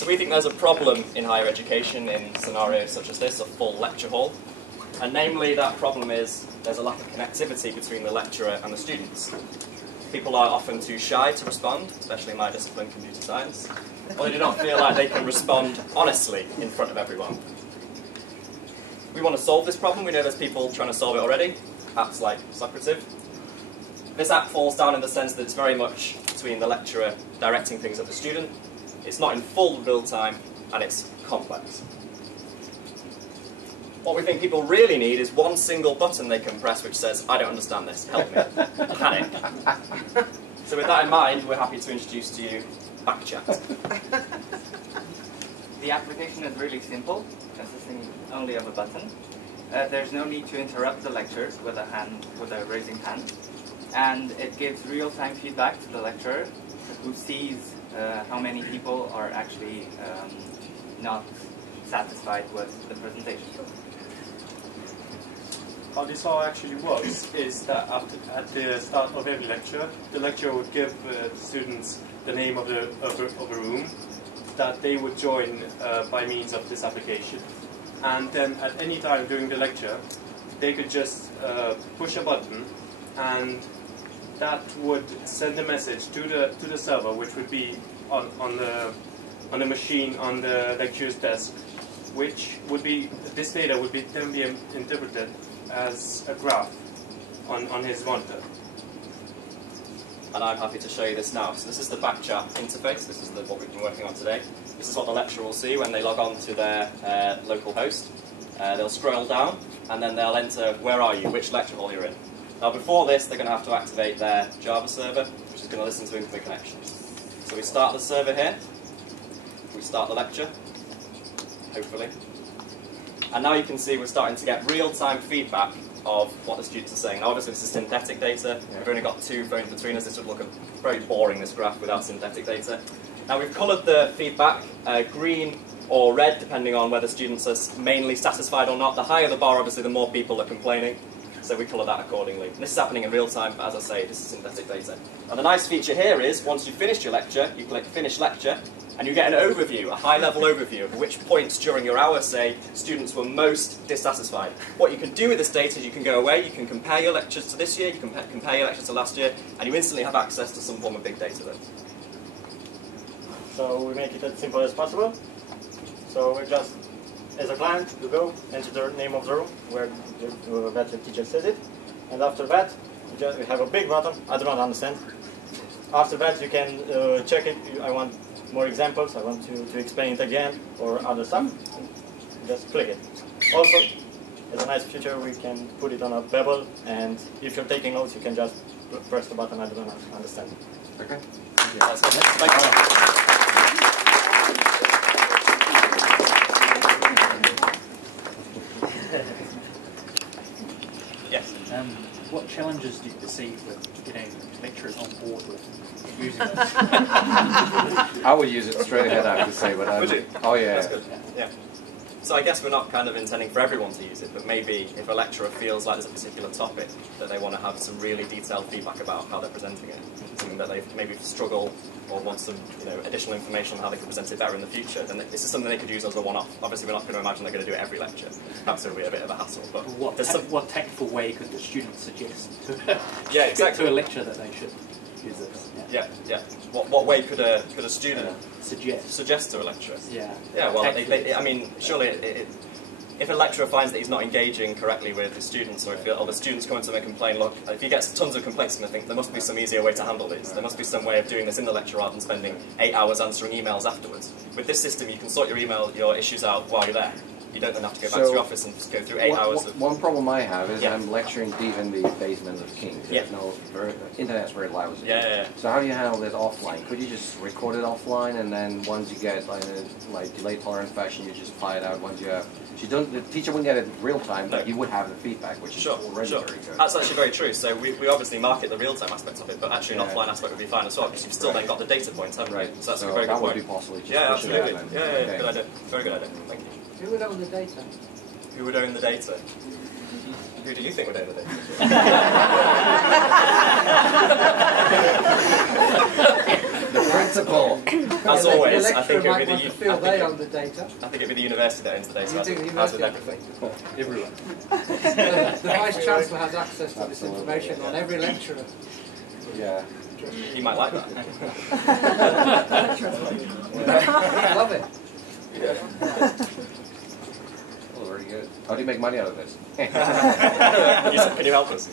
So we think there's a problem in higher education in scenarios such as this, a full lecture hall. And namely, that problem is there's a lack of connectivity between the lecturer and the students. People are often too shy to respond, especially in my discipline, computer science, or they do not feel like they can respond honestly in front of everyone. We want to solve this problem. We know there's people trying to solve it already, apps like Socrative. This app falls down in the sense that it's very much between the lecturer directing things at the student. It's not in full real time, and it's complex. What we think people really need is one single button they can press which says, I don't understand this, help me. Panic. So with that in mind, we're happy to introduce to you BackChat. The application is really simple, consisting only of a button. There's no need to interrupt the lectures with a raising hand. And it gives real-time feedback to the lecturer, who sees how many people are actually not satisfied with the presentation. How this all actually works is that at the start of every lecture, the lecturer would give the students the name of a room that they would join by means of this application. And then at any time during the lecture, they could just push a button, and that would send a message to the server, which would be on the machine on the lecturer's desk, which would be, this data would be then be interpreted as a graph on his monitor. And I'm happy to show you this now. So this is the BackChat interface. This is what we've been working on today. This is what the lecturer will see when they log on to their local host. They'll scroll down, and then they'll enter, where are you, which lecture hall you're in. Now before this, they're going to have to activate their Java server, which is going to listen to incoming connections. So we start the server here. We start the lecture, hopefully. And now you can see we're starting to get real-time feedback of what the students are saying. Now obviously this is synthetic data. We've only got 2 phones between us. This would look very boring, this graph, without synthetic data. Now we've coloured the feedback green or red, depending on whether students are mainly satisfied or not. The higher the bar, obviously, the more people are complaining. So we colour that accordingly. And this is happening in real time, but as I say, this is synthetic data. And the nice feature here is, once you've finished your lecture, you click Finish Lecture, and you get an overview, a high-level overview of which points during your hour, say, students were most dissatisfied. What you can do with this data is you can go away, you can compare your lectures to this year, you can compare your lectures to last year, and you instantly have access to some form of big data then. So we make it as simple as possible. So we just, as a client, you go, enter the name of the room where the teacher says it, and after that, you have a big button. I do not understand. After that, you can check it. I want more examples. I want to explain it again, or other stuff. Just click it. Also, as a nice feature, we can put it on a pebble, and if you're taking notes, you can just press the button. I do not understand. Okay. That's it. Thank you. Yes. What challenges do you perceive with getting lecturers on board with using this? I would use it straight ahead, I have to say. But Would you? Oh yeah. That's good. Yeah. So I guess we're not kind of intending for everyone to use it, but maybe if a lecturer feels like there's a particular topic that they want to have some really detailed feedback about how they're presenting it, something that they've maybe struggled or want some additional information on how they can present it better in the future, then this is something they could use as a one-off. Obviously we're not going to imagine they're going to do it every lecture. Perhaps it'll be a bit of a hassle. But what tactful way could the student suggest to a lecturer that they should use this? Yeah. What way could a student suggest to a lecturer? Yeah. Yeah. Well, I mean, surely if a lecturer finds that he's not engaging correctly with the students, or if the students come to him and complain, look, if he gets tons of complaints, and I think there must be some easier way to handle these. There must be some way of doing this in the lecture rather than spending 8 hours answering emails afterwards. With this system, you can sort your issues out while you're there. You don't then have to go back to your office and just go through 8 hours of... One problem I have is I'm lecturing deep in the basement of King's. There's internet's very lousy. Yeah. So how do you handle this offline? Could you just record it offline, and then once you get like delay tolerant fashion, you just file it out once you have... The teacher wouldn't get it real time, but you would have the feedback, which is already very good. That's actually very true. So we obviously market the real-time aspect of it, but actually an offline aspect would be fine as well, because you've still then got the data points, haven't you? So that's a very good point. That would be possible. Yeah, absolutely. Yeah, good idea. Very good idea. Thank you. Who would own the data? Who would own the data? Who do you think would own the data? The principal. As always, I think it'd be the data. I think it'd be the university that owns the data. You think the As with university everything. Everyone. The Vice Chancellor has access to this information on every lecturer. Yeah. He might like that. I love it. Oh, very good. How do you make money out of this? Can you help us?